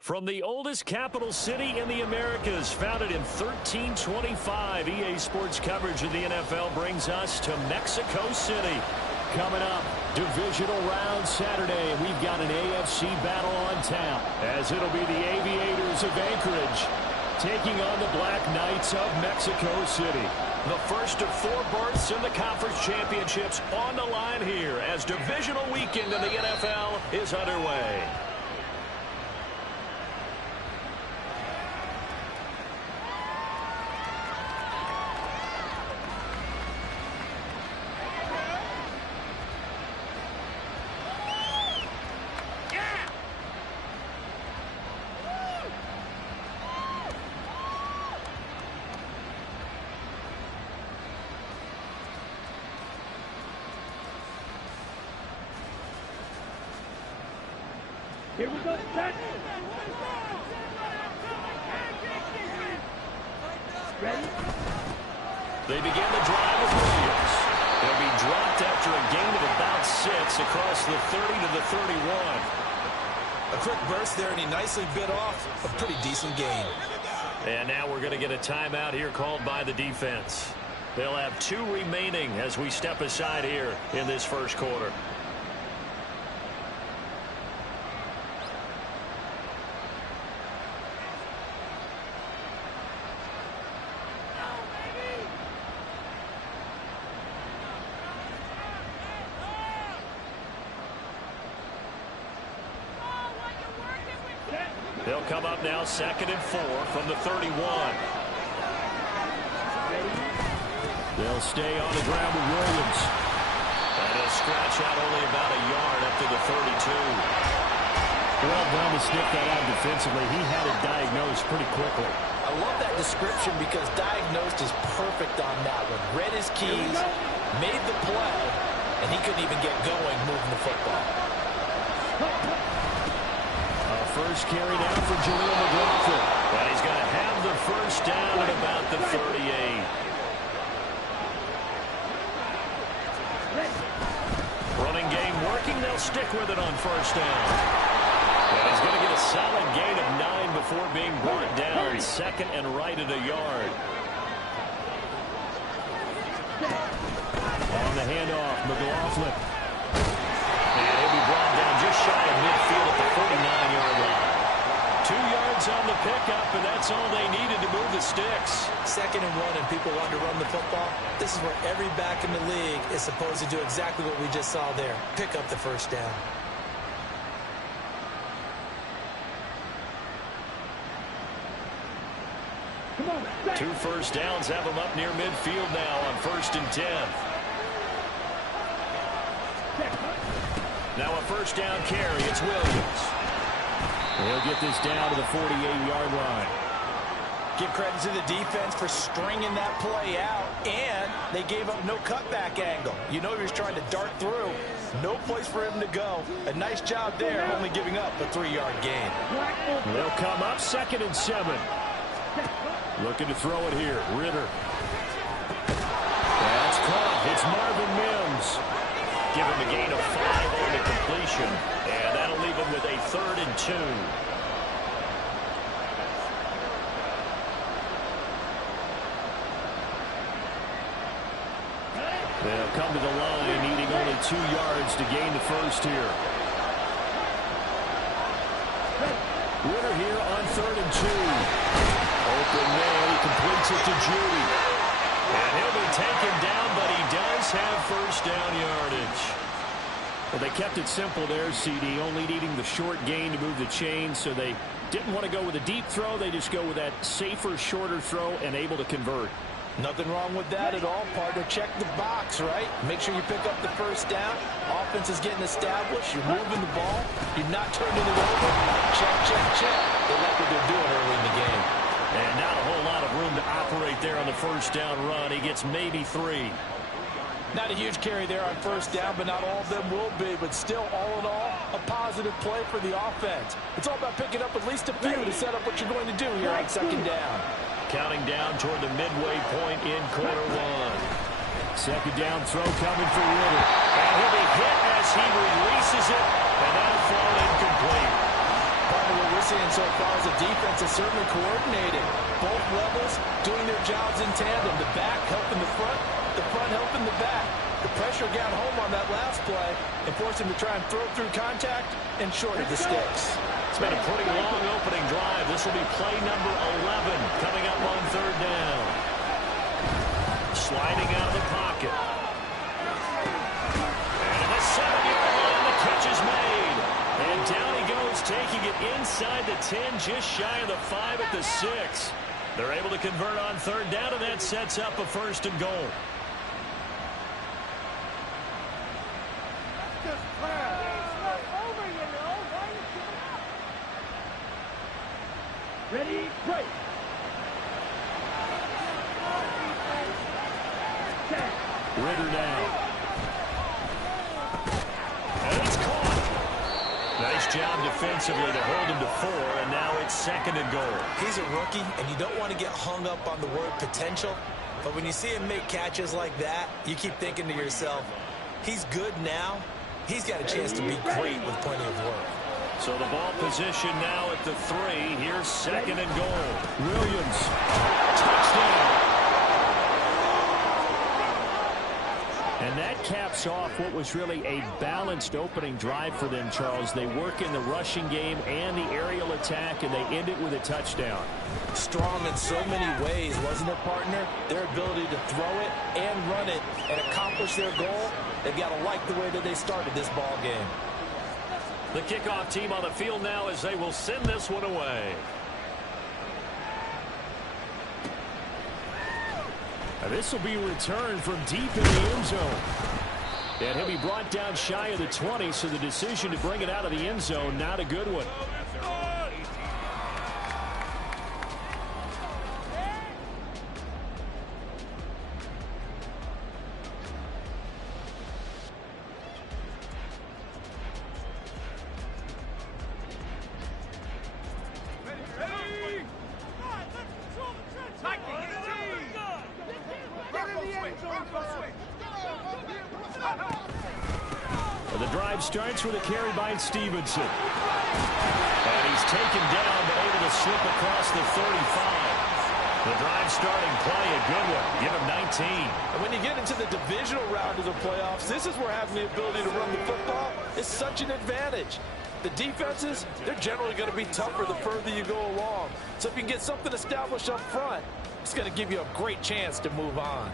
From the oldest capital city in the Americas, founded in 1325, EA Sports coverage of the NFL brings us to Mexico City. Coming up, divisional round Saturday, we've got an AFC battle on tap, as it'll be the Aviators of Anchorage taking on the Black Knights of Mexico City. The first of 4 berths in the conference championships on the line here as divisional weekend in the NFL is underway. Here we go, set. Ready? They begin the drive with Williams. They'll be dropped after a gain of about 6 across the 30 to the 31. A quick burst there, and he nicely bit off a pretty decent gain. And now we're going to get a timeout here called by the defense. They'll have 2 remaining as we step aside here in this first quarter. They'll come up now 2nd and 4 from the 31. They'll stay on the ground with Williams. And he'll scratch out only about a yard up to the 32. Well done to sniff that out defensively. He had it diagnosed pretty quickly. I love that description because diagnosed is perfect on that one. Read his keys, made the play, and he couldn't even get going moving the football. First carry down for Jaleel McLaughlin. And he's going to have the first down at about the 38. Running game working. They'll stick with it on first down. And he's going to get a solid gain of 9 before being brought down 2nd and right at a yard. On the handoff, McLaughlin. And he'll be brought down just shy of midfield at the 49-yard line. 2 yards on the pickup, and that's all they needed to move the sticks. 2nd and 1, and people want to run the football. This is where every back in the league is supposed to do exactly what we just saw there. Pick up the first down. Come on, set. 2 first downs have them up near midfield now on 1st and 10. Now a first down carry. It's Williams. He'll get this down to the 48-yard line. Give credit to the defense for stringing that play out, and they gave up no cutback angle. You know he was trying to dart through. No place for him to go. A nice job there, only giving up a 3-yard gain. They'll come up 2nd and 7. Looking to throw it here. Ritter. That's caught. It's Marvin Mims. Give him a gain of 5 on the completion, and that'll leave him with a 3rd and 2. They'll come to the line, needing only 2 yards to gain the first here. Ritter here on 3rd and 2. Open man, he completes it to Judy. And he'll be taken down, but he does have first down yardage. Well, they kept it simple there, CD, only needing the short gain to move the chain, so they didn't want to go with a deep throw. They just go with that safer, shorter throw and able to convert. Nothing wrong with that at all, partner. Check the box, right? Make sure you pick up the first down. Offense is getting established. You're moving the ball. You're not turning it over. Check, check, check. They like what they're doing early in the game. And not a whole lot of room to operate there on the first down run. He gets maybe 3. Not a huge carry there on first down, but not all of them will be. But still, all in all, a positive play for the offense. It's all about picking up at least a few to set up what you're going to do here on 2nd down. Counting down toward the midway point in quarter 1. 2nd down throw coming for Ritter. And he'll be hit as he releases it, and that'll fall incomplete. Partner, what we're seeing so far is the defense is certainly coordinated. Both levels doing their jobs in tandem. The back helping the front helping the back. The pressure got home on that last play and forced him to try and throw through contact and shorted the sticks. It's been a pretty long opening drive. This will be play number 11 coming up on third down. Sliding out of the pocket. And at the 7-yard line, the catch is made. And down he goes, taking it inside the 10, just shy of the 5 at the 6. They're able to convert on third down, and that sets up a 1st and goal. Ready, break. Ritter now. And it's caught. Nice job defensively to hold him to 4, and now it's 2nd and goal. He's a rookie, and you don't want to get hung up on the word potential. But when you see him make catches like that, you keep thinking to yourself, he's good now. He's got a chance to be great with plenty of work. So the ball position now at the 3. Here's 2nd and goal. Williams. Touchdown. And that caps off what was really a balanced opening drive for them, Charles. They work in the rushing game and the aerial attack, and they end it with a touchdown. Strong in so many ways, wasn't it, partner? Their ability to throw it and run it and accomplish their goal, they've got to like the way that they started this ball game. The kickoff team on the field now as they will send this one away. And this will be returned from deep in the end zone. And he'll be brought down shy of the 20, so the decision to bring it out of the end zone, not a good one. The drive starts with a carry by Stevenson. And he's taken down, but able to slip across the 35. The drive starting play, a good one. Give him 19. And when you get into the divisional round of the playoffs, this is where having the ability to run the football is such an advantage. The defenses, they're generally going to be tougher the further you go along. So if you can get something established up front, it's going to give you a great chance to move on.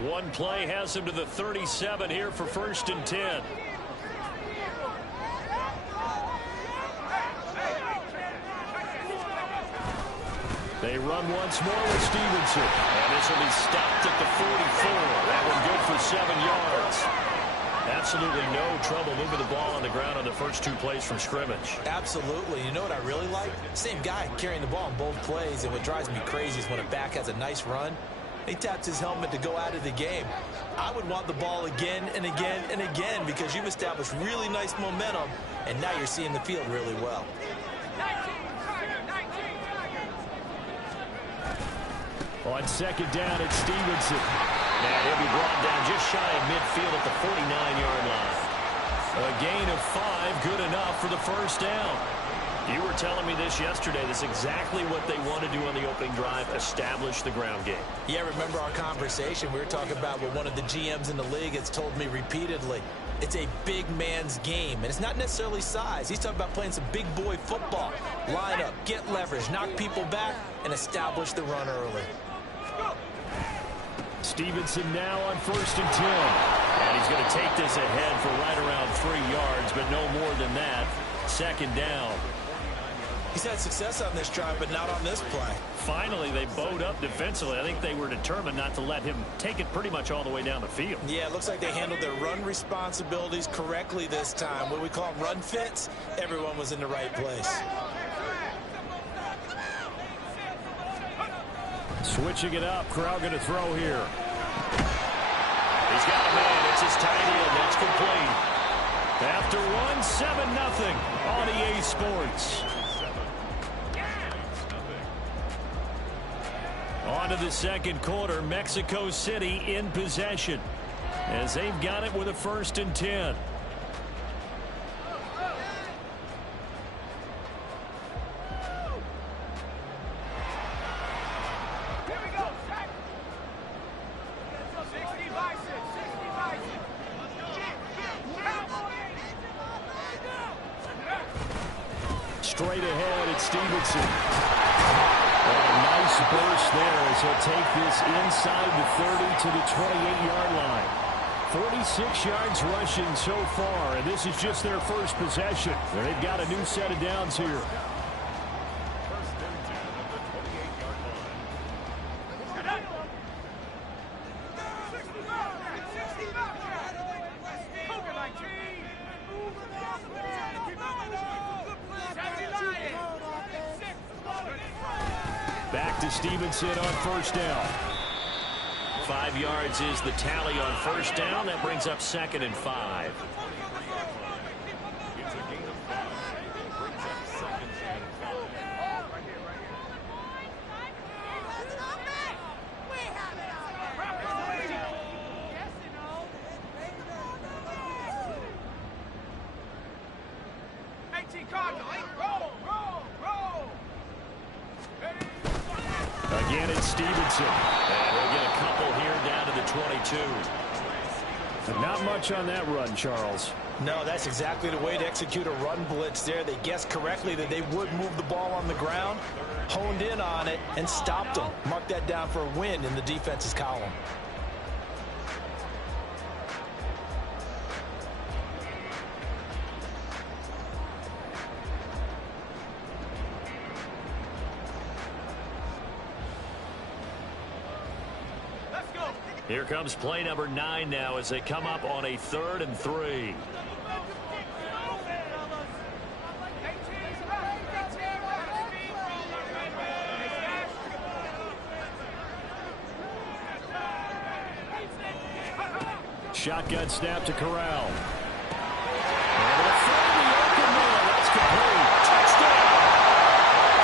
One play has him to the 37 here for 1st and 10. They run once more with Stevenson. And this will be stopped at the 44. That one good for 7 yards. Absolutely no trouble moving the ball on the ground on the first 2 plays from scrimmage. Absolutely. You know what I really like? Same guy carrying the ball in both plays. And what drives me crazy is when a back has a nice run, he taps his helmet to go out of the game. I would want the ball again and again and again because you've established really nice momentum, and now you're seeing the field really well. On 2nd down, it's Stevenson. And he'll be brought down just shy of midfield at the 49-yard line. A gain of 5, good enough for the 1st down. You were telling me this yesterday. That's exactly what they want to do on the opening drive, establish the ground game. Yeah, remember our conversation? We were talking about what one of the GMs in the league has told me repeatedly. It's a big man's game, and it's not necessarily size. He's talking about playing some big boy football. Line up, get leverage, knock people back, and establish the run early. Stevenson now on 1st and 10. And he's going to take this ahead for right around 3 yards, but no more than that. 2nd down. He's had success on this drive, but not on this play. Finally, they bowed up defensively. I think they were determined not to let him take it pretty much all the way down the field. Yeah, it looks like they handled their run responsibilities correctly this time. What we call run fits, everyone was in the right place. Switching it up, Crowd going to throw here. He's got a man. It's his tight end. That's complete. After one, 7-0 on EA Sports. On to the second quarter. Mexico City in possession as they've got it with a 1st and 10. Straight ahead, it's Stevenson. A nice burst there as he'll take this inside the 30 to the 28-yard line. 46 yards rushing so far, and this is just their first possession. They've got a new set of downs here. Back to Stevenson on 1st down. 5 yards is the tally on 1st down. That brings up 2nd and 5. Again, it's Stevenson. And he'll get a couple here down to the 22. But not much on that run, Charles. No, that's exactly the way to execute a run blitz there. They guessed correctly that they would move the ball on the ground, honed in on it, and stopped them. Mark that down for a win in the defense's column. Here comes play number 9 now as they come up on a 3rd and 3. Shotgun snap to Corral. And in front of the open man. That's complete. Touchdown.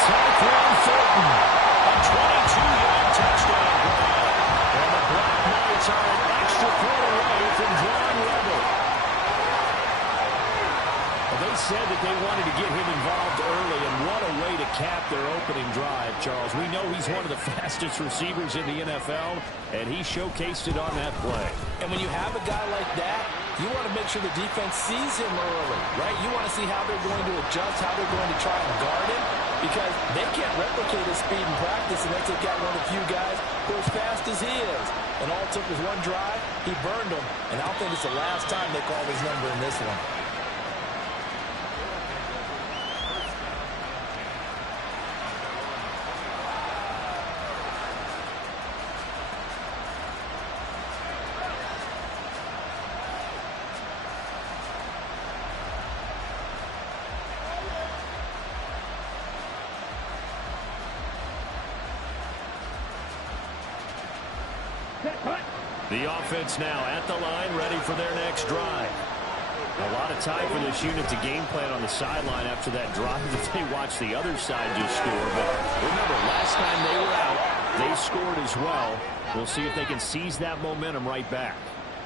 Tyquan Thornton. A 22-yard touchdown grab. And the Black Knights are an extra point away from drawing level. Well, they said that they wanted to get him involved early, and what a way to cap their opening drive, Charles. We know he's one of the fastest receivers in the NFL, and he showcased it on that play. And when you have a guy like that, you want to make sure the defense sees him early, right? You want to see how they're going to adjust, how they're going to try and guard him, because they can't replicate his speed in practice unless they've got one of the few guys who are as fast as he is. And all it took was one drive. He burned them, and I don't think it's the last time they call his number in this one. The offense now at the line, ready for their next drive. A lot of time for this unit to game plan on the sideline after that drive if they watch the other side just score. But remember, last time they were out, they scored as well. We'll see if they can seize that momentum right back.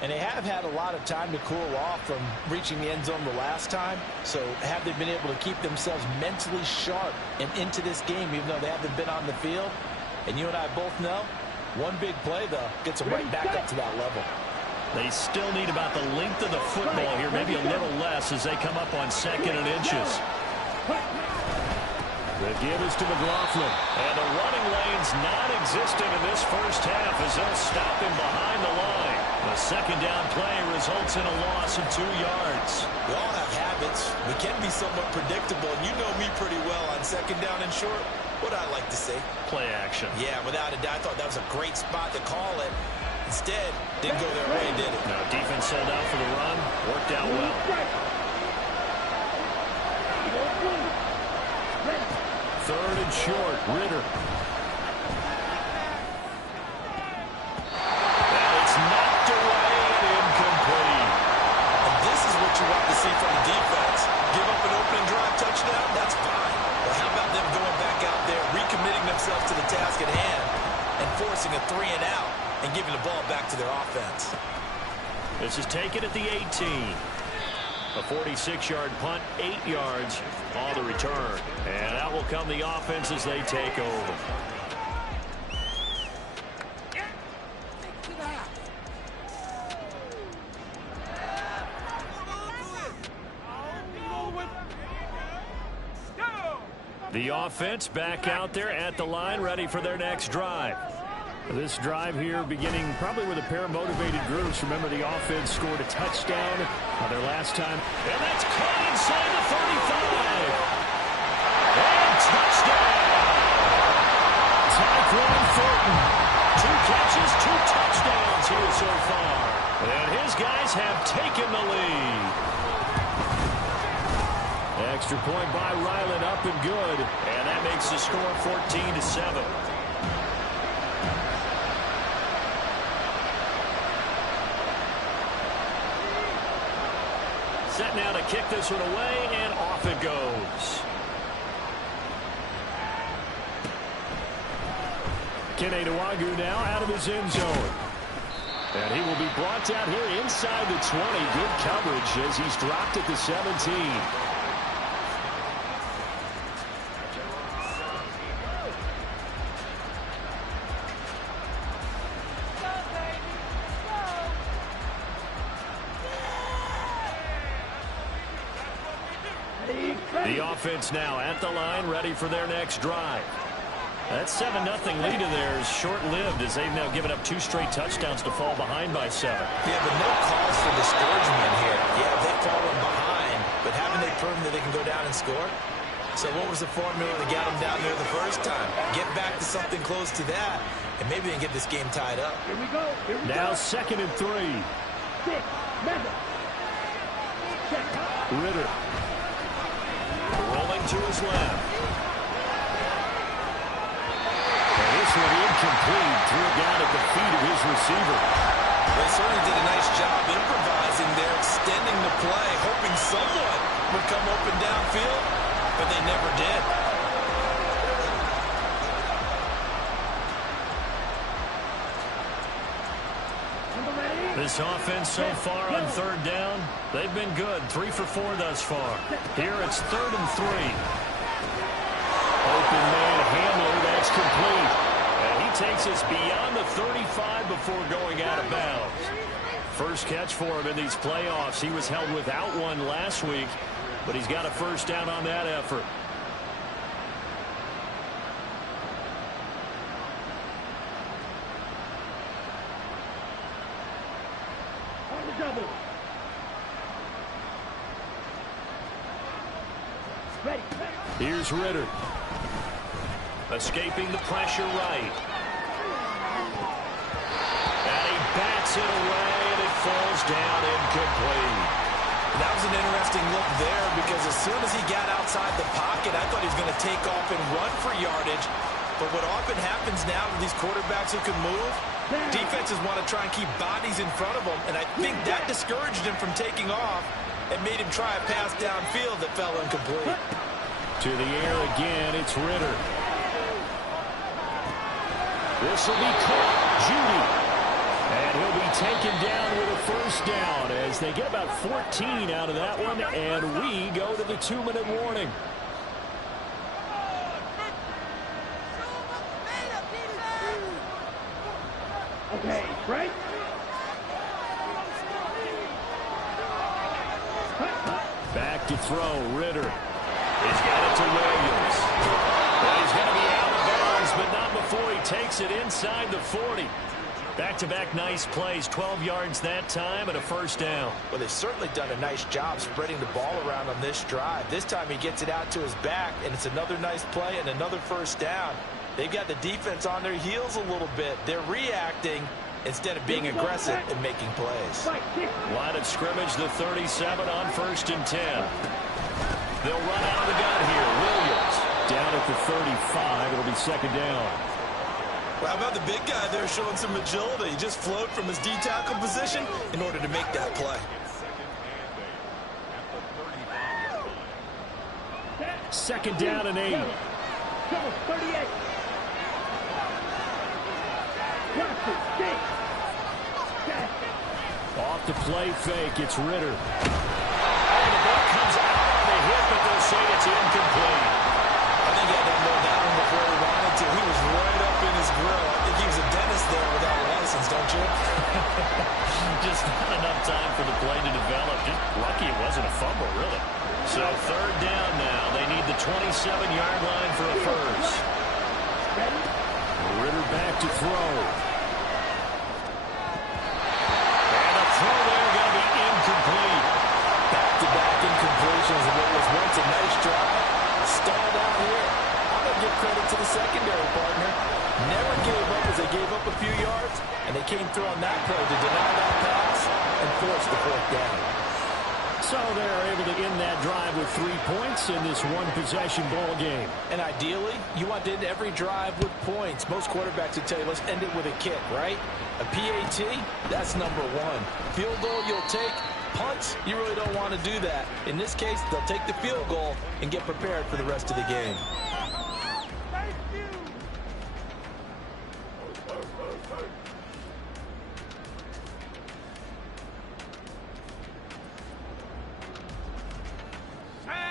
And they have had a lot of time to cool off from reaching the end zone the last time. So have they been able to keep themselves mentally sharp and into this game, even though they haven't been on the field? And you and I both know, one big play, though, gets them right back up to that level. They still need about the length of the football here, maybe a little less as they come up on 2nd and inches. The give is to McLaughlin. And the running lane's non-existent in this first half as they'll stop him behind the line. The 2nd down play results in a loss of 2 yards. We all have habits. We can be somewhat predictable, and you know me pretty well on 2nd down and short. What I like to say? Play action. Yeah, without a doubt. I thought that was a great spot to call it. Instead, didn't go their way, did it? No, defense sold out for the run. Worked out well. 3rd and short. Ritter. And it's knocked away and incomplete. And this is what you want to see from the defense. Give up an opening drive touchdown, that's fine. But how about them going back out there, recommitting themselves to the task at hand, and to their offense. This is taken at the 18. A 46-yard punt, 8 yards on the return. And out will come the offense as they take over. The offense back out there at the line, ready for their next drive. This drive here beginning probably with a pair of motivated groups. Remember, the offense scored a touchdown on their last time. And that's caught inside the 35. And touchdown. Tyquan Thornton. 2 catches, 2 touchdowns here so far. And his guys have taken the lead. Extra point by Ryland, up and good. And that makes the score 14-7. Set now to kick this one away, and off it goes. Kene Nwangwu now out of his end zone. And he will be brought down here inside the 20. Good coverage as he's dropped at the 17. The offense now at the line, ready for their next drive. That 7-0 lead of theirs short-lived as they've now given up 2 straight touchdowns to fall behind by 7. Yeah, but no cause for discouragement here. Yeah, they've fallen behind, but haven't they proven that they can go down and score? So what was the formula that got them down there the first time? Get back to something close to that, and maybe they can get this game tied up. Here we go. Now 2nd and 3. 6, Madden. Ritter. Rolling to his left. And this one incomplete. Threw it down at the feet of his receiver. They certainly did a nice job improvising there, extending the play, hoping someone would come open downfield, but they never did. This offense so far on 3rd down, they've been good. 3 for 4 thus far. Here it's 3rd and 3. Open man Hamler, that's complete. And he takes us beyond the 35 before going out of bounds. First catch for him in these playoffs. He was held without one last week, but he's got a first down on that effort. Double. Ready. Here's Ritter. Escaping the pressure right. And he bats it away, and it falls down incomplete. That was an interesting look there because as soon as he got outside the pocket, I thought he was going to take off and run for yardage. But what often happens now with these quarterbacks who can move, defenses want to try and keep bodies in front of them, and I think that discouraged him from taking off and made him try a pass downfield that fell incomplete. To the air again, it's Ritter. This will be caught. Judy. And he'll be taken down with a first down as they get about 14 out of that one, and we go to the 2-minute warning. Okay, right? Back to throw, Ritter. He's got it to Williams. Well, he's going to be out of bounds, but not before he takes it inside the 40. Back-to-back nice plays, 12 yards that time and a first down. Well, they've certainly done a nice job spreading the ball around on this drive. This time he gets it out to his back, and it's another nice play and another first down. They've got the defense on their heels a little bit. They're reacting instead of being aggressive and making plays. Line of scrimmage, the 37 on 1st and 10. They'll run out of the gun here. Williams down at the 35. It'll be 2nd down. Well, how about the big guy there showing some agility? He just flowed from his D-tackle position in order to make that play. 2nd down and 8. 38. Off the play fake, it's Ritter. Oh, the ball comes out on the hit, but they'll say it's incomplete. I think he had that low down before he wanted to. He was right up in his grill. I think he was a dentist there without a license, don't you? Just not enough time for the play to develop. Just lucky it wasn't a fumble, really. So third down now. They need the 27-yard line for a first. Ritter back to throw. And the throw there going to be incomplete. Back-to-back incompletions of what was once a nice drive. Stalled out here. I'm going to give credit to the secondary partner. Never gave up as they gave up a few yards, and they came through on that play to deny that pass and force the fourth down. So they're able to end that drive with 3 points in this one-possession ball game. And ideally, you want to end every drive with points. Most quarterbacks would tell you, let's end it with a kick, right? A PAT, that's number one. Field goal you'll take. Punts, you really don't want to do that. In this case, they'll take the field goal and get prepared for the rest of the game.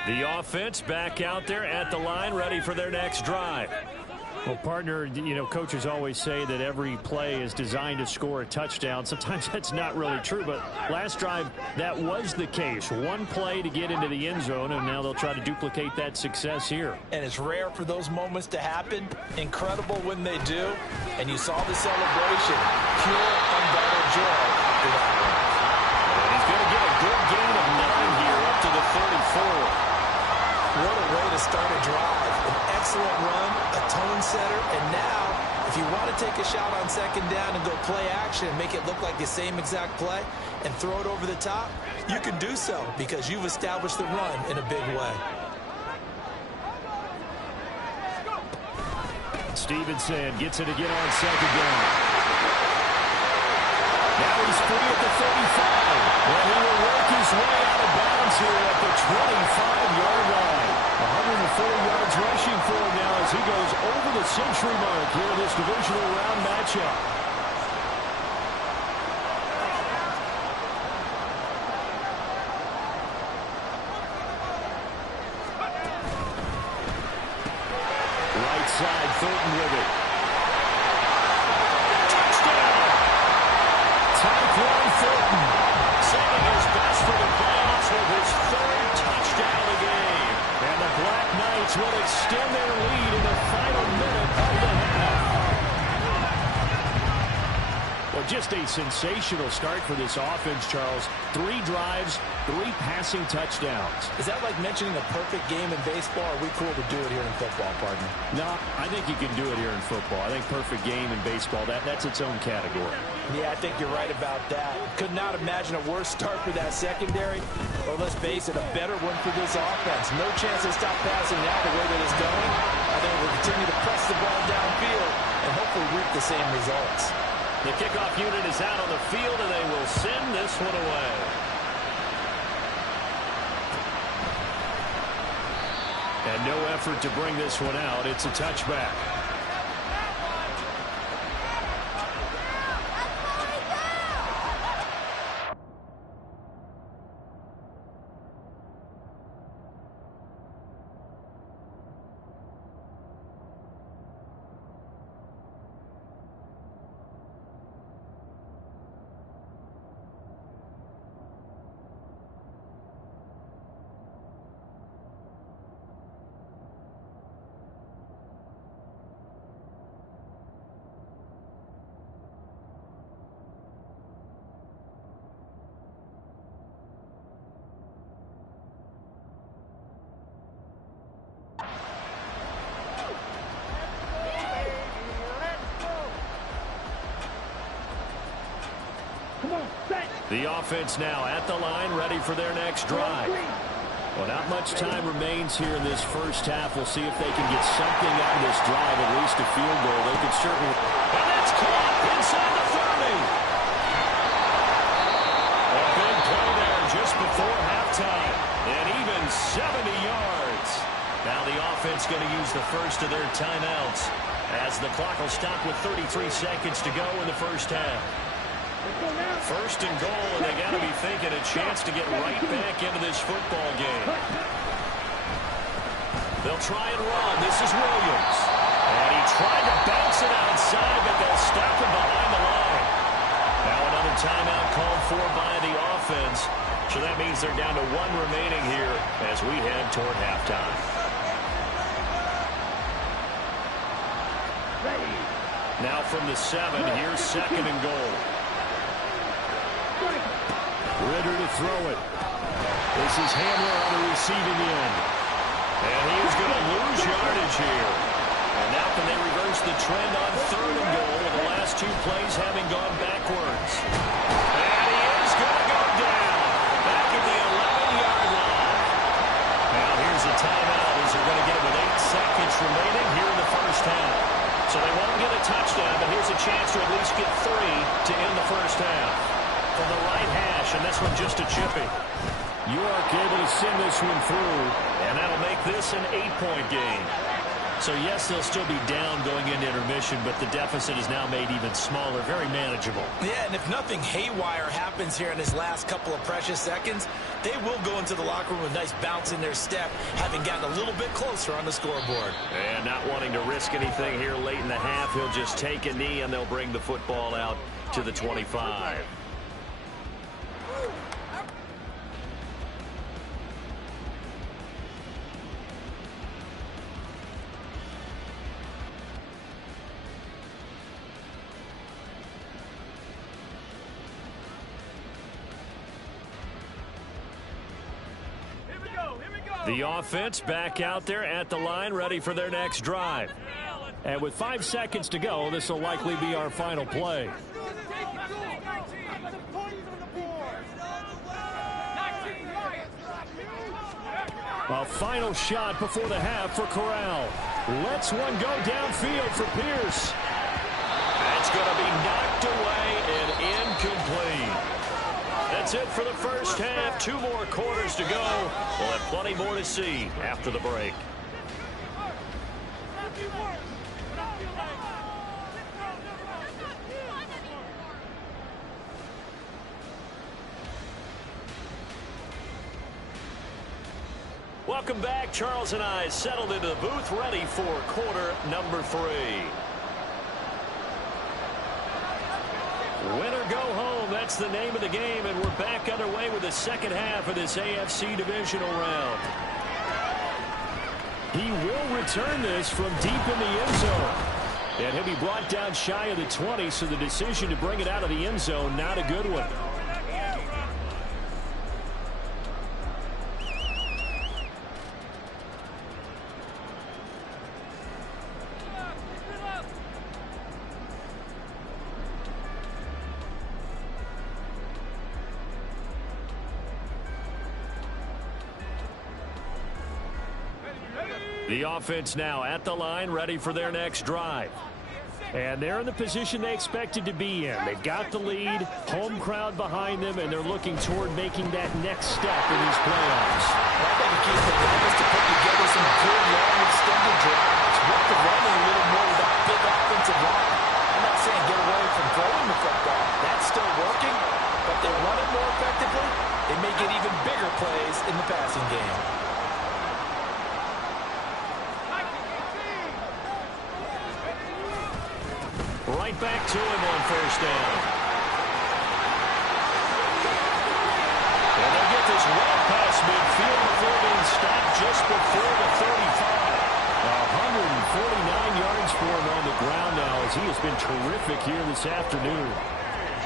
The offense back out there at the line, ready for their next drive. Well, partner, you know, coaches always say that every play is designed to score a touchdown. Sometimes that's not really true, but last drive, that was the case. One play to get into the end zone, and now they'll try to duplicate that success here. And it's rare for those moments to happen. Incredible when they do. And you saw the celebration. Pure, unbridled joy after that one. And he's going to get a good gain of 9 here up to the 34. What a way to start a drive. An excellent run, a tone setter, and now, if you want to take a shot on second down and go play action and make it look like the same exact play and throw it over the top, you can do so because you've established the run in a big way. Stevenson gets it again on second down. Now he's free at the 35. Well, he will work his way out of bounds here at the 25-yard line. 140 yards rushing for him now as he goes over the century mark here in this divisional round matchup. Right side, Thornton with it. Touchdown! Tyquan Thornton saving his best for the playoffs with his third touchdown of the game. And the Black Knights will extend their lead in the final minute of the half. Well, just a sensational start for this offense, Charles. 3 drives, 3 passing touchdowns. Is that like mentioning a perfect game in baseball? Or are we cool to do it here in football, partner? No, I think you can do it here in football. I think perfect game in baseball, that's its own category. Yeah, I think you're right about that. Could not imagine a worse start for that secondary. Or let's face it, a better one for this offense. No chance to stop passing now the way that it's going. I think we'll continue to press the ball downfield and hopefully reap the same results. The kickoff unit is out on the field, and they will send this one away. And no effort to bring this one out. It's a touchback. The offense now at the line, ready for their next drive. Well, not much time remains here in this first half. We'll see if they can get something out of this drive, at least a field goal. They could certainly... And that's caught inside the 30. A big play there just before halftime. And even 70 yards. Now the offense going to use the first of their timeouts as the clock will stop with 33 seconds to go in the first half. First and goal, and they got to be thinking a chance to get right back into this football game. They'll try and run. This is Williams. And he tried to bounce it outside, but they'll stop him behind the line. Now another timeout called for by the offense. So that means they're down to one remaining here as we head toward halftime. Now from the 7, here's second and goal. Ritter to throw it. This is Hamler on the receiving end. And he is going to lose yardage here. And now can they reverse the trend on third and goal with the last 2 plays having gone backwards. And he is going to go down back at the 11-yard line. Now here's a timeout as they're going to get it with 8 seconds remaining here in the first half. So they won't get a touchdown, but here's a chance to at least get 3 to end the first half. From the right hash, and this one just a chippy. York able to send this one through, and that'll make this an 8-point game. So yes, they'll still be down going into intermission, but the deficit is now made even smaller, very manageable. Yeah, and if nothing haywire happens here in his last couple of precious seconds, they will go into the locker room with a nice bounce in their step, having gotten a little bit closer on the scoreboard. And not wanting to risk anything here late in the half, he'll just take a knee, and they'll bring the football out to the 25. The offense back out there at the line, ready for their next drive. And with 5 seconds to go, this will likely be our final play. A final shot before the half for Corral. Lets one go downfield for Pierce. That's going to be knocked away and incomplete. That's it for the first half. 2 more quarters to go. We'll have plenty more to see after the break. Welcome back. Charles and I settled into the booth, ready for quarter number 3. Win or go home, that's the name of the game, and we're back underway with the second half of this AFC divisional round. He will return this from deep in the end zone. And he'll be brought down shy of the 20, so the decision to bring it out of the end zone, not a good one. The offense now at the line, ready for their next drive. And they're in the position they expected to be in. They've got the lead, home crowd behind them, and they're looking toward making that next step in these playoffs. I think the key for them is to put together some good, long, extended drives. With the running a little more with that big offensive line. I'm not saying get away from throwing the football. That's still working, but they run it more effectively. They may get even bigger plays in the passing game. Right back to him on first down. And they'll get this well past midfield before being stopped just before the 35. 149 yards for him on the ground now as he has been terrific here this afternoon.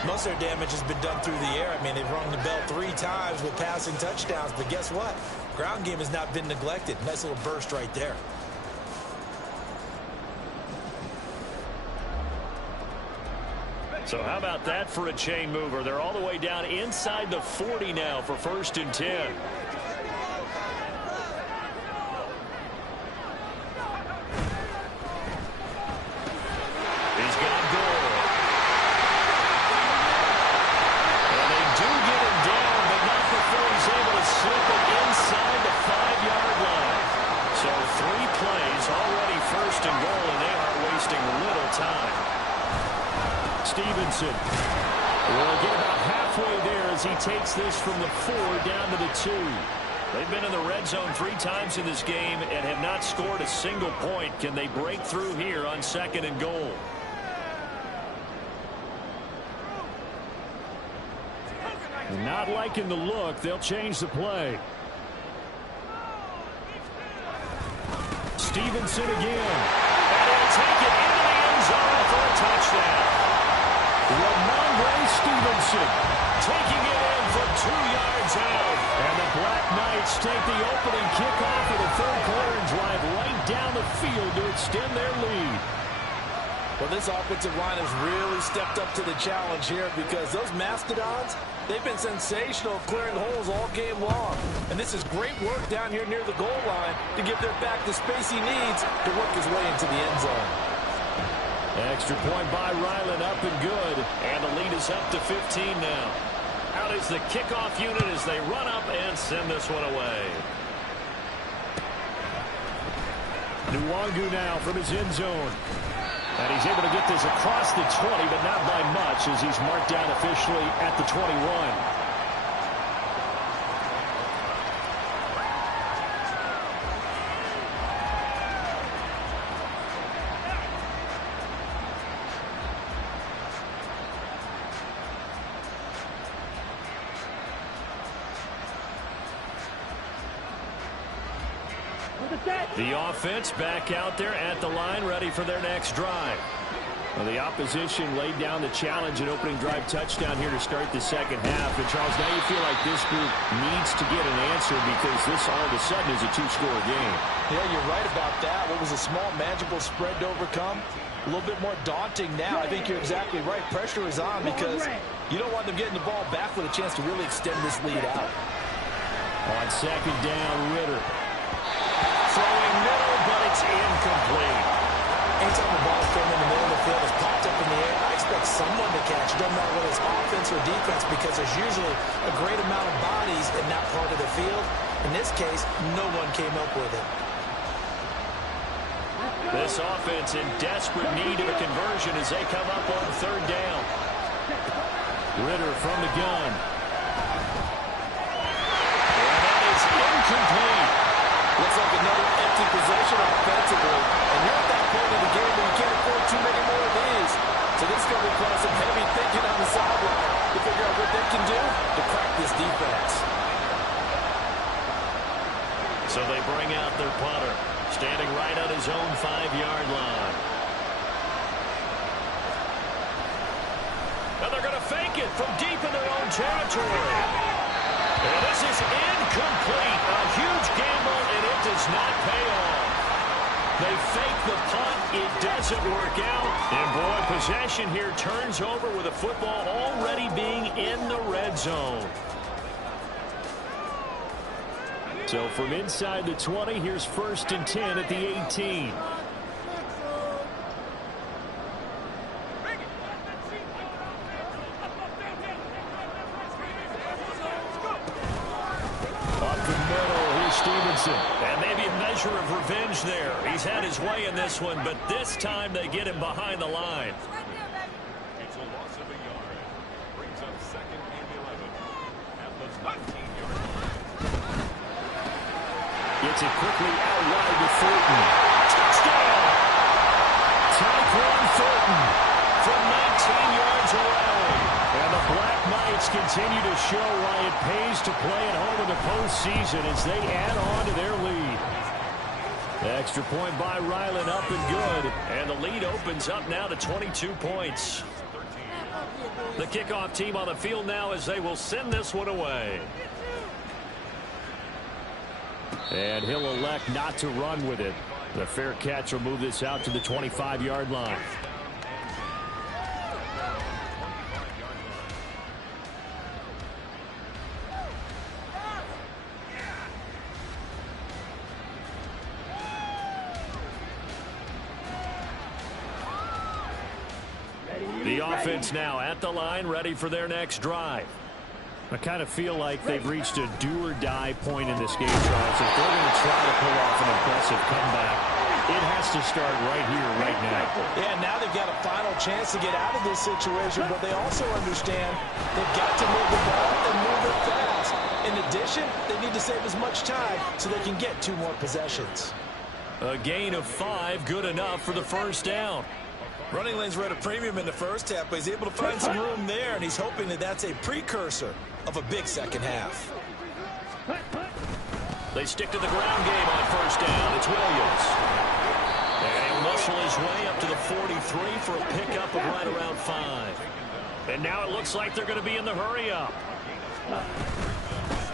Most of their damage has been done through the air. I mean, they've rung the bell 3 times with passing touchdowns, but guess what? Ground game has not been neglected. Nice little burst right there. So how about that for a chain mover? They're all the way down inside the 40 now for 1st and 10. He's got goal. And they do get him down, but not before he's able to slip it inside the 5-yard line. So 3 plays, already 1st and goal, and they aren't wasting little time. Stevenson will get about half as he takes this from the 4 down to the 2. They've been in the red zone 3 times in this game and have not scored a single point. Can they break through here on 2nd and goal? Not liking the look. They'll change the play. Stevenson again. And he'll take it into the end zone for a touchdown. Ramondre Stevenson Taking it in from 2 yards out. And the Black Knights take the opening kickoff of the 3rd quarter and drive right down the field to extend their lead. Well, this offensive line has really stepped up to the challenge here because those Mastodons, they've been sensational clearing holes all game long. And this is great work down here near the goal line to give their back the space he needs to work his way into the end zone. Extra point by Ryland, up and good. And the lead is up to 15 now. Out is the kickoff unit as they run up and send this one away. Nwangu now from his end zone. And he's able to get this across the 20, but not by much as he's marked down officially at the 21. The offense back out there at the line, ready for their next drive. Well, the opposition laid down the challenge and opening drive touchdown here to start the 2nd half. And, Charles, now you feel like this group needs to get an answer because this all of a sudden is a 2-score game. Yeah, you're right about that. What was a small, manageable spread to overcome? A little bit more daunting now. I think you're exactly right. Pressure is on because you don't want them getting the ball back with a chance to really extend this lead out. On 2nd down, Ritter. Throwing middle, but it's incomplete. Anytime the ball came in the middle of the field, is popped up in the air, I expect someone to catch. It doesn't matter whether it's offense or defense because there's usually a great amount of bodies in that part of the field. In this case, no one came up with it. This offense in desperate need of a conversion as they come up on 3rd down. Ritter from the gun. And that is incomplete. Looks like another empty possession offensively. And you're at that point in the game where you can't afford too many more of these. So this is going to require some heavy thinking on the sideline to figure out what they can do to crack this defense. So they bring out their punter, standing right on his own 5-yard line. And they're going to fake it from deep in their own territory. And this is incomplete. A huge gamble, and it does not pay off. They fake the punt. It doesn't work out. And, boy, possession here turns over with the football already being in the red zone. So from inside the 20, here's 1st and 10 at the 18. Stevenson. And maybe a measure of revenge there. He's had his way in this one, but this time they get him behind the line. It's a loss of a yard. Brings up 2nd and 11 at the 19-yard line. Gets it quickly out wide to Thornton. Touchdown! Tyquan Thornton from 19 yards away. And the Black Knights continue to show why it pays to play at home in the postseason as they add on to their lead. Extra point by Ryland, up and good. And the lead opens up now to 22 points. The kickoff team on the field now as they will send this one away. And he'll elect not to run with it. The fair catch will move this out to the 25-yard line. The offense now at the line, ready for their next drive. I kind of feel like they've reached a do-or-die point in this game, Charles. If they're going to try to pull off an impressive comeback, it has to start right here, right now. Yeah, now they've got a final chance to get out of this situation, but they also understand they've got to move the ball and to save as much time so they can get 2 more possessions. A gain of 5, good enough for the first down. Running lanes were at a premium in the first half, but he's able to find some room there, and he's hoping that that's a precursor of a big second half. They stick to the ground game on first down. It's Williams. And he'll muscle his way up to the 43 for a pickup of right around 5. And now it looks like they're going to be in the hurry-up.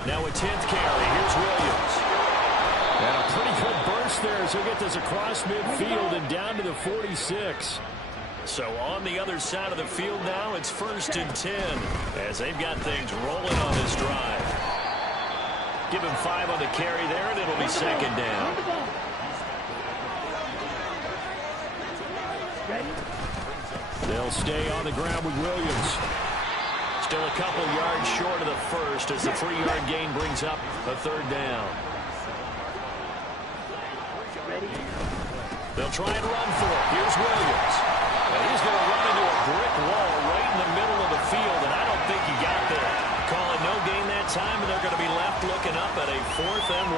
Now a 10th carry. Here's Williams. And a pretty good burst there as he'll get this across midfield and down to the 46. So on the other side of the field now, it's 1st and 10 as they've got things rolling on this drive. Give him 5 on the carry there, and it'll be 2nd down. They'll stay on the ground with Williams. Still a couple yards short of the first as the 3-yard gain brings up a 3rd down. They'll try and run for it. Here's Williams. And he's going to run into a brick wall right in the middle of the field, and I don't think he got there. Calling no gain that time, and they're going to be left looking up at a 4th and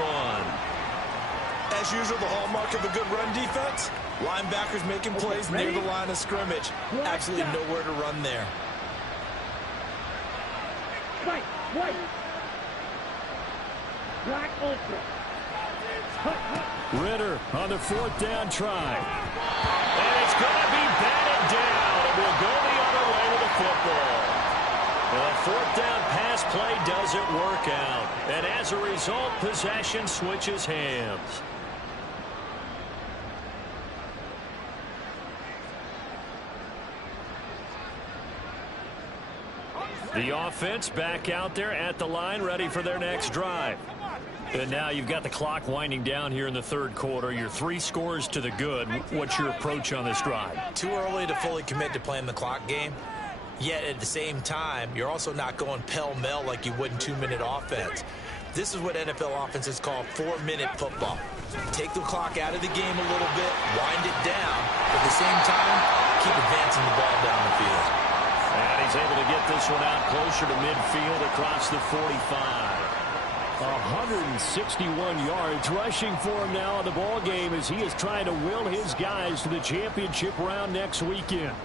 1. As usual, the hallmark of a good run defense, linebackers making plays near the line of scrimmage. Absolutely nowhere to run there. White. Black ultra. Ritter on the 4th down try. And it's going to be batted down. And we'll go the other way with the football. The 4th down pass play doesn't work out. And as a result, possession switches hands. The offense back out there at the line, ready for their next drive. And now you've got the clock winding down here in the 3rd quarter. You're 3 scores to the good. What's your approach on this drive? Too early to fully commit to playing the clock game. Yet at the same time, you're also not going pell-mell like you would in 2-minute offense. This is what NFL offenses call 4-minute football. Take the clock out of the game a little bit, wind it down, but at the same time, keep advancing the ball down the field. And he's able to get this one out closer to midfield across the 45. 161 yards rushing for him now in the ball game as he is trying to will his guys to the championship round next weekend.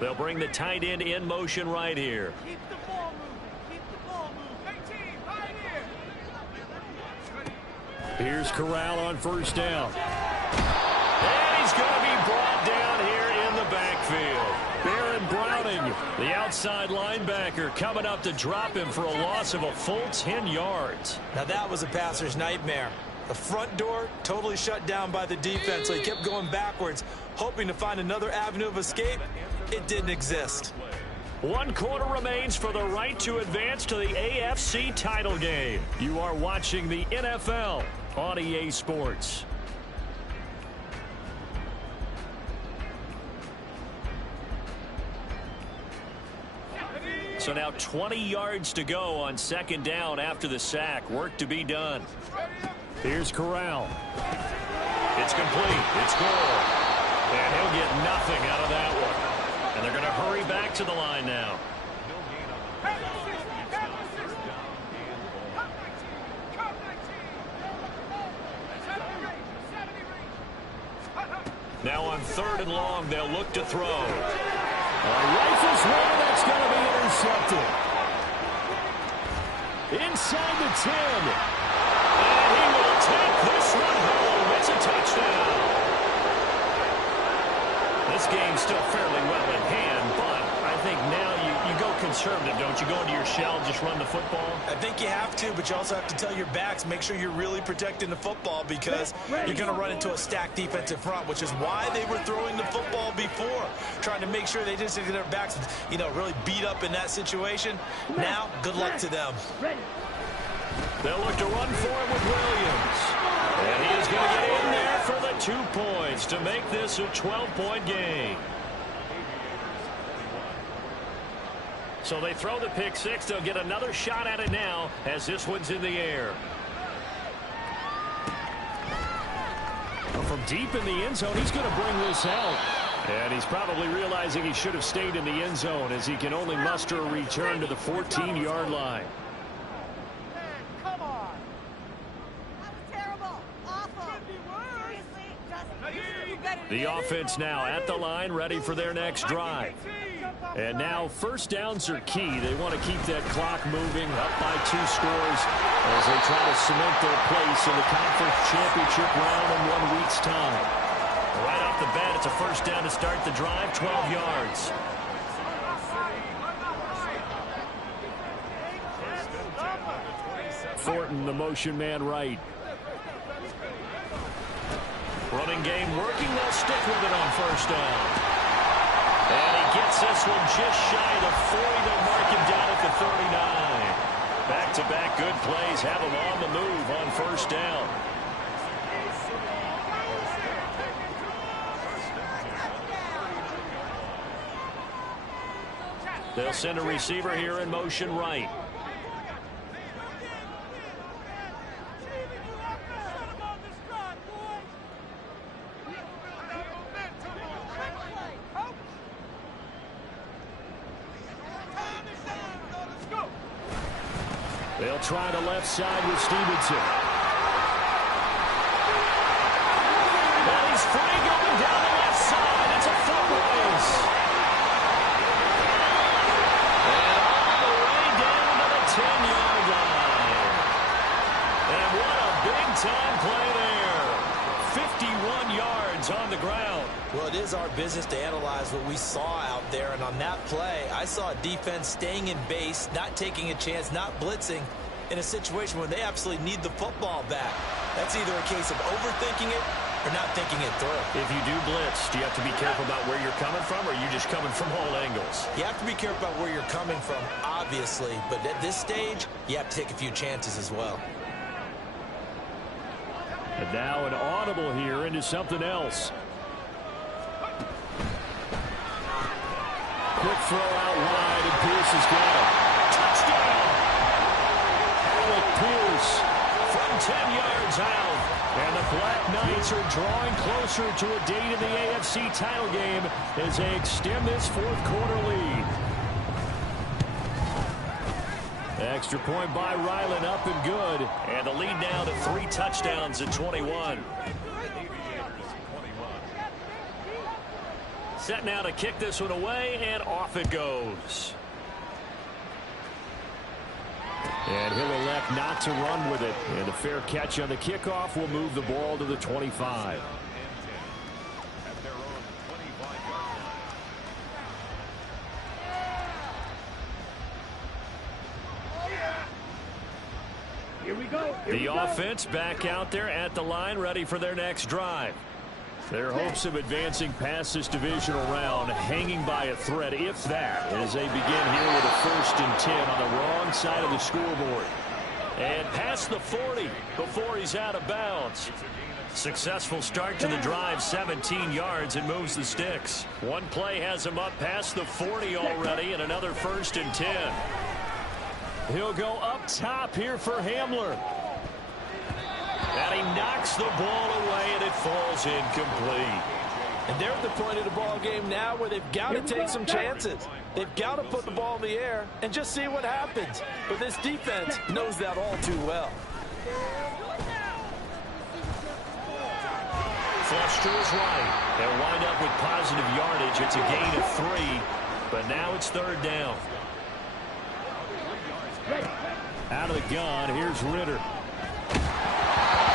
They'll bring the tight end in motion right here. Keep the ball moving. Keep the ball moving. 18, right here. Here's Corral on first down. And he's going to be brought down here in the backfield. Baron Browning, the outside linebacker, coming up to drop him for a loss of a full 10 yards. Now that was a passer's nightmare. The front door totally shut down by the defense, so he kept going backwards, hoping to find another avenue of escape. It didn't exist. 1 quarter remains for the right to advance to the AFC title game. You are watching the NFL on EA Sports. So now 20 yards to go on 2nd down after the sack. Work to be done. Here's Corral. It's complete. It's good. And he'll get nothing out of that one. And they're going to hurry back to the line now. Now on 3rd and long, they'll look to throw. Rifles one, that's going to be intercepted. Inside the 10. And he will take this one home. It's a touchdown. This game's still fairly well in hand, but I think now you go conservative, don't you? Go into your shell, just run the football? I think you have to, but you also have to tell your backs, make sure you're really protecting the football because you're going to run into a stacked defensive front, which is why they were throwing the football before, trying to make sure they didn't get their backs, really beat up in that situation. Now, good luck to them. They'll look to run for him with Williams. And he is going to get in there for the 2 points to make this a 12-point game. So they throw the pick 6. They'll get another shot at it now as this one's in the air. deep in the end zone. He's going to bring this out. And he's probably realizing he should have stayed in the end zone as he can only muster a return to the 14-yard line. Come on. That was terrible. Awful. Seriously, just you better. The offense now at the line, ready for their next drive. And now first downs are key. They want to keep that clock moving, up by 2 scores as they try to cement their place in the conference championship round in 1 week's time. Right off the bat, it's a first down to start the drive, 12 yards. Thornton, the motion man right. Running game working. They'll stick with it on first down. And he gets this one just shy of the 40. They'll mark him down at the 39. Back-to-back good plays have him on the move on first down. They'll send a receiver here in motion right. They'll try the left side with Stevenson. And he's free going down the left side. It's a foot race. And all the way down to the 10-yard line. And what a big-time play there. 51 yards on the ground. Well, it is our business to analyze what we saw out there, and on that play, I saw a defense staying in base, not taking a chance, not blitzing in a situation where they absolutely need the football back. That's either a case of overthinking it or not thinking it through. If you do blitz, do you have to be careful about where you're coming from, or are you just coming from all angles? You have to be careful about where you're coming from, obviously, but at this stage, you have to take a few chances as well. And now an audible here into something else. Quick throw out wide, and Pierce has got it. Touchdown! Alec Pierce from 10 yards out. And the Black Knights are drawing closer to a date in the AFC title game as they extend this fourth-quarter lead. Extra point by Ryland, up and good. And the lead now to 3 touchdowns at 21. Set now to kick this one away, and off it goes. And he'll elect not to run with it. And the fair catch on the kickoff will move the ball to the 25. Here we go. The offense back out there at the line, ready for their next drive. Their hopes of advancing past this divisional round hanging by a thread, if that, as they begin here with a 1st and 10 on the wrong side of the scoreboard. And past the 40 before he's out of bounds. Successful start to the drive, 17 yards, and moves the sticks. One play has him up past the 40 already, and another 1st and 10. He'll go up top here for Hamler. And he knocks the ball away, and it falls incomplete. And they're at the point of the ball game now where they've got to take some chances. They've got to put the ball in the air and just see what happens. But this defense knows that all too well. Flush to his right. They'll wind up with positive yardage. It's a gain of 3, but now it's 3rd down. Out of the gun, here's Ritter.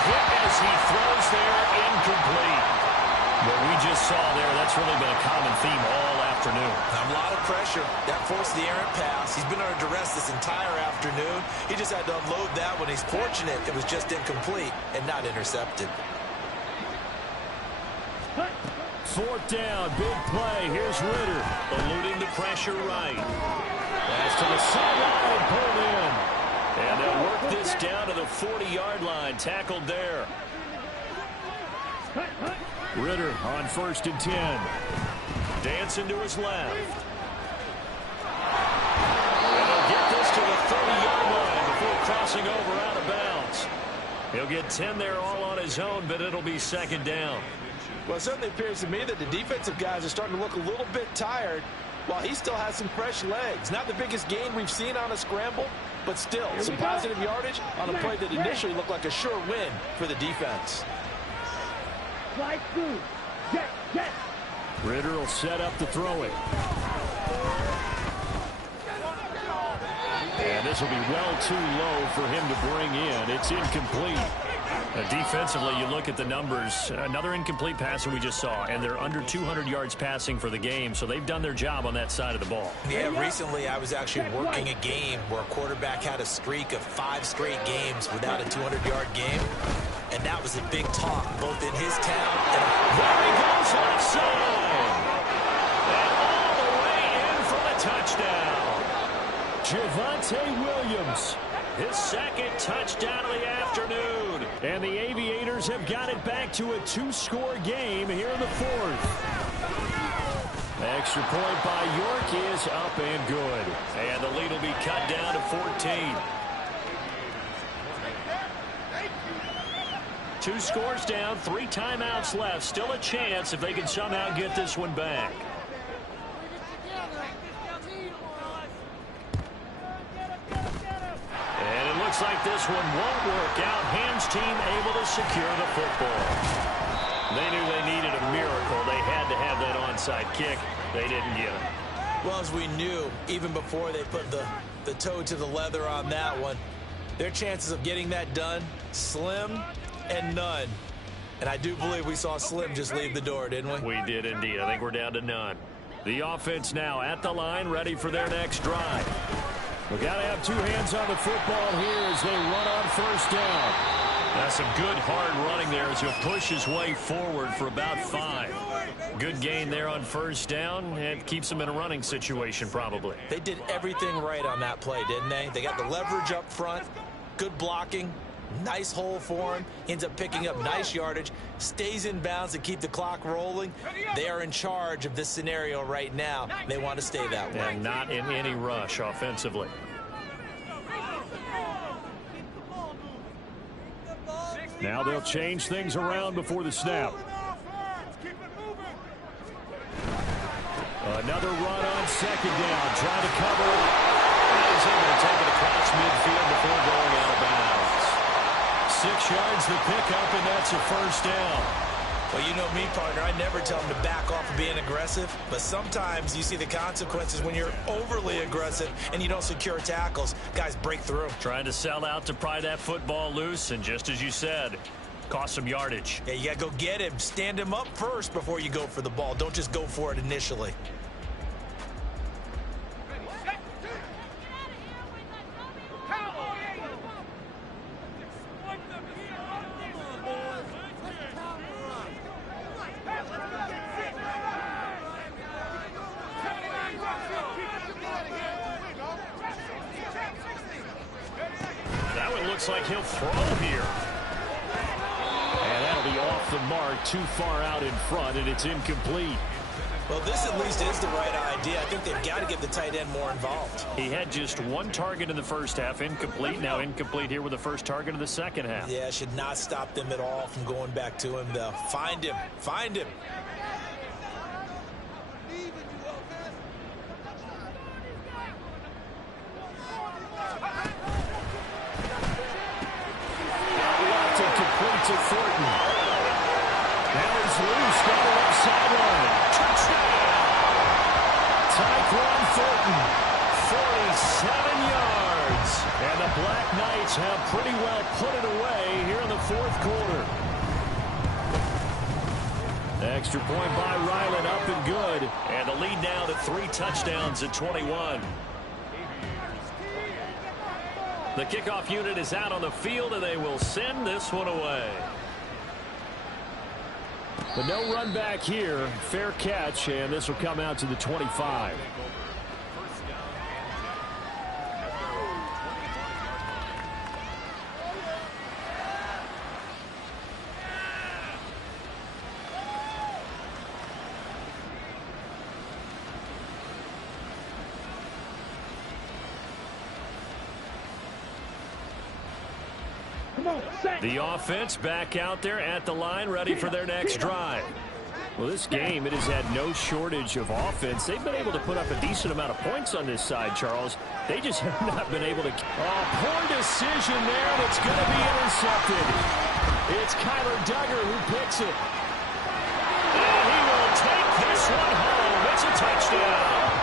Hit as he throws there, incomplete. What we just saw there, that's really been a common theme all afternoon. A lot of pressure. That forced the errant pass. He's been under duress this entire afternoon. He just had to unload that one. He's fortunate it was just incomplete and not intercepted. 4th down, big play. Here's Ritter, eluding the pressure right. Pass to the sideline, pulled in. And they'll work this down to the 40-yard line, tackled there. Ritter on 1st and 10. Dancing to his left. And he'll get this to the 30-yard line before crossing over out of bounds. He'll get 10 there all on his own, but it'll be 2nd down. Well, it certainly appears to me that the defensive guys are starting to look a little bit tired while he still has some fresh legs. Not the biggest gain we've seen on a scramble, but still some positive yardage on a play that initially looked like a sure win for the defense. Slide through. Get. Ritter will set up to throw it. And this will be well too low for him to bring in. It's incomplete. Defensively, you look at the numbers. Another incomplete pass that we just saw, and they're under 200 yards passing for the game, so they've done their job on that side of the ball. Yeah, recently I was actually working a game where a quarterback had a streak of 5 straight games without a 200-yard game, and that was a big talk, both in his town and... There he goes left side! And all the way in for the touchdown. Javonte Williams, his second touchdown of the afternoon. And the Aviators have got it back to a 2-score game here in the fourth. Extra point by York is up and good. And the lead will be cut down to 14. 2 scores down, 3 timeouts left. Still a chance if they can somehow get this one back. And it looks like this one won't work out. Ham's team able to secure the football. They knew they needed a miracle. They had to have that onside kick. They didn't get it. Well, as we knew, even before they put the toe to the leather on that one, their chances of getting that done, slim and none. And I do believe we saw Slim just leave the door, didn't we? We did indeed. I think we're down to none. The offense now at the line, ready for their next drive. We've got to have 2 hands on the football here as they run on first down. That's some good hard running there as he'll push his way forward for about 5. Good gain there on first down, and keeps him in a running situation probably. They did everything right on that play, didn't they? They got the leverage up front, good blocking, nice hole for him, ends up picking up nice yardage, stays in bounds to keep the clock rolling. They are in charge of this scenario right now. They want to stay that way. And not in any rush offensively. Now they'll change things around before the snap. Another run on second down, trying to cover it. And he's able to take it across midfield before going out of bounds. 6 yards the pickup, and that's a first down. Well, you know me, partner. I never tell them to back off of being aggressive, but sometimes you see the consequences when you're overly aggressive and you don't secure tackles. Guys break through. Trying to sell out to pry that football loose, and just as you said, cost some yardage. Yeah, you got to go get him. Stand him up first before you go for the ball. Don't just go for it initially. Looks like he'll throw here. And that'll be off the mark, too far out in front, and it's incomplete. Well, this at least is the right idea. I think they've got to get the tight end more involved. He had just 1 target in the first half, incomplete. Now incomplete here with the first target of the second half. Yeah, should not stop them at all from going back to him, though. Find him. Find him. To Thornton. Now he's loose down the left sideline. Touchdown! Tyquan Thornton, 47 yards. And the Black Knights have pretty well put it away here in the fourth quarter. Extra point by Ryland, up and good. And the lead now to 3 touchdowns at 21. The kickoff unit is out on the field, and they will send this one away. But no run back here. Fair catch, and this will come out to the 25. The offense back out there at the line, ready for their next drive. Well, this game, it has had no shortage of offense. They've been able to put up a decent amount of points on this side, Charles. They just have not been able to. Oh, poor decision there, and it's going to be intercepted. It's Kyler Duggar who picks it. And he will take this one home. It's a touchdown.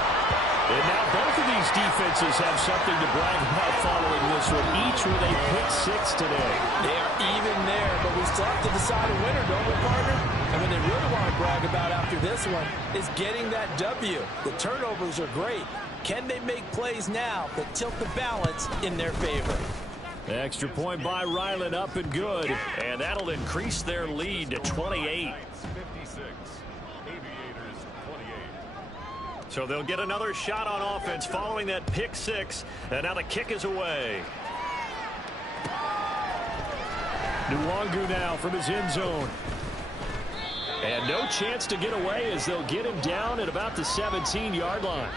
And now both of these defenses have something to brag about following this one, each with a pick six today. They are even there, but we still have to decide a winner, don't we, partner? And what they really want to brag about after this one is getting that W. The turnovers are great. Can they make plays now that tilt the balance in their favor? Extra point by Ryland, up and good. And that'll increase their lead to 28. 56. Aviators 28. So they'll get another shot on offense following that pick six. And now the kick is away. Nwangu now from his end zone. And no chance to get away as they'll get him down at about the 17-yard line.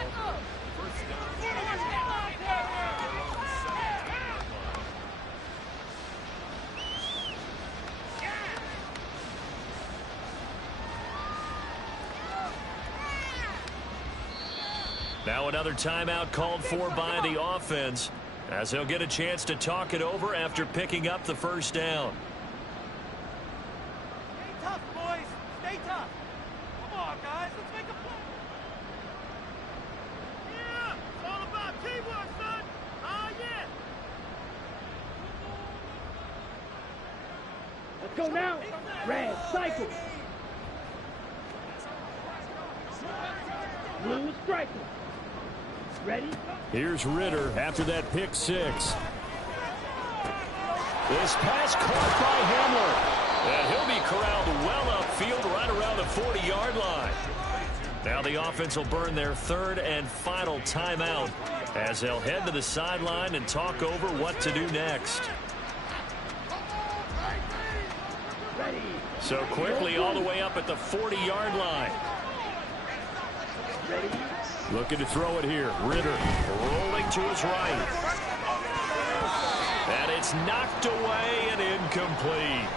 Now another timeout called for by the offense as they'll get a chance to talk it over after picking up the first down. Stay tough, boys. Stay tough. Come on, guys. Let's make a play. Yeah, it's all about teamwork, son. Oh, yeah. Let's go now. Red, cycle. Blue, striker. Ready? Here's Ritter after that pick six. This pass caught by Hamler. And he'll be corralled well upfield right around the 40-yard line. Now the offense will burn their third and final timeout as they'll head to the sideline and talk over what to do next. So quickly all the way up at the 40-yard line. Looking to throw it here. Ritter rolling to his right. And it's knocked away and incomplete.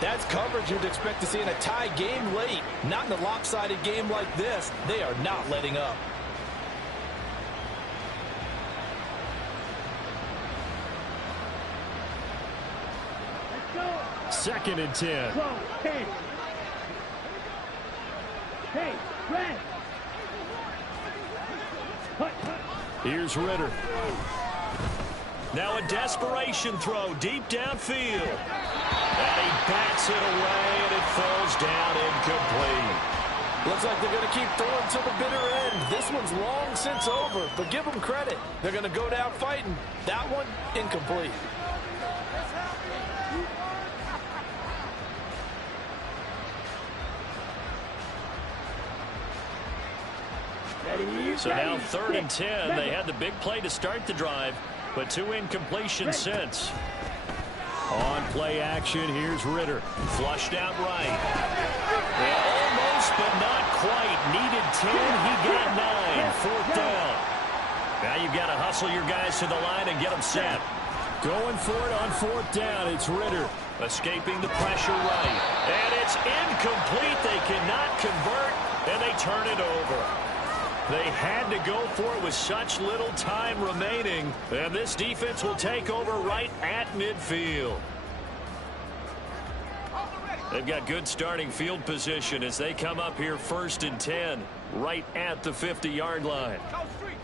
That's coverage you'd expect to see in a tie game late. Not in a lopsided game like this. They are not letting up. Second and 10. Close, 10. Hey, red. Here's Ritter. Now a desperation throw deep downfield. And he bats it away, and it falls down incomplete. Looks like they're going to keep throwing to the bitter end. This one's long since over, but give them credit. They're going to go down fighting. That one, incomplete. So now third and 10. They had the big play to start the drive, but two incompletions since. On play action, here's Ritter. Flushed out right. Almost, but not quite. Needed 10. He got 9. Fourth down. Now you've got to hustle your guys to the line and get them set. Going for it on fourth down. It's Ritter. Escaping the pressure right. And it's incomplete. They cannot convert, and they turn it over. They had to go for it with such little time remaining. And this defense will take over right at midfield. They've got good starting field position as they come up here first and 10, right at the 50-yard line. Go street.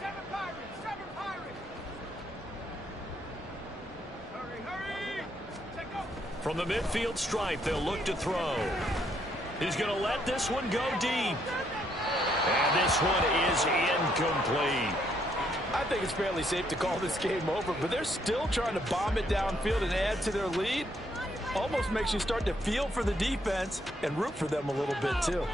7 Pirates. 7 Pirates. Hurry, hurry. Take off. From the midfield stripe, they'll look to throw. He's going to let this one go deep. And this one is incomplete. I think it's fairly safe to call this game over, but they're still trying to bomb it downfield and add to their lead. Almost makes you start to feel for the defense and root for them a little bit, too.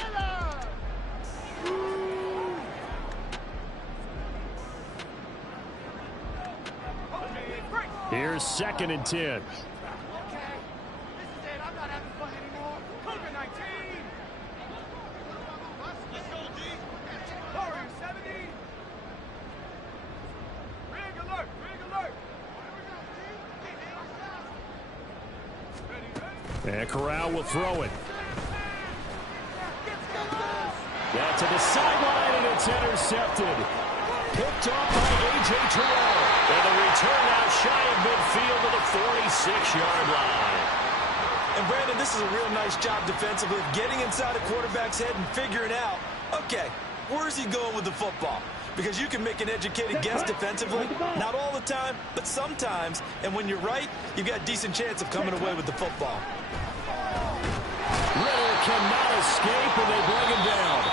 Here's second and 10. Okay. This is it. I'm not having fun anymore. Cougar 19. Let's go, D. Warrior 70. Rig alert. Rig alert. And Corral will throw it. That's to the sideline, and it's intercepted. Picked off by A.J. Terrell. And the return out shy of midfield to the 46-yard line. And, Brandon, this is a real nice job defensively of getting inside a quarterback's head and figuring out, okay, where's he going with the football? Because you can make an educated guess defensively, not all the time, but sometimes. And when you're right, you've got a decent chance of coming away with the football. Ritter cannot escape, and they bring him down.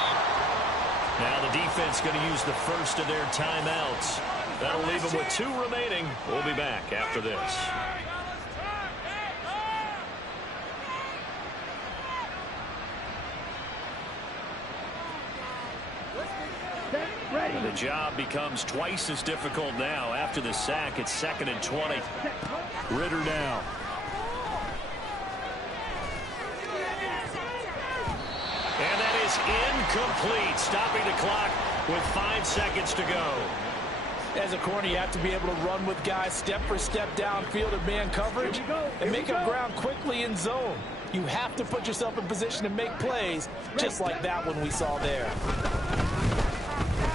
Now the defense going to use the first of their timeouts. That'll leave them with 2 remaining. We'll be back after this. The job becomes twice as difficult now after the sack. It's 2nd and 20. Ritter now. And that is incomplete, stopping the clock with 5 seconds to go. As a corner, you have to be able to run with guys step for step downfield in man coverage and make up ground quickly in zone. You have to put yourself in position to make plays, just like that one we saw there.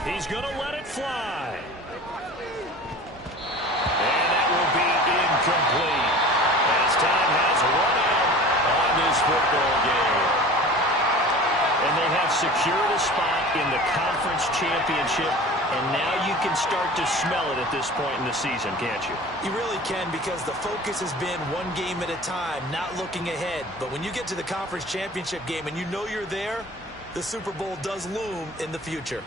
He's going to let it fly. And that will be incomplete as time has run out on this football game. And they have secured a spot in the conference championship, and now you can start to smell it at this point in the season, can't you? You really can, because the focus has been one game at a time, not looking ahead. But when you get to the conference championship game and you know you're there, the Super Bowl does loom in the future.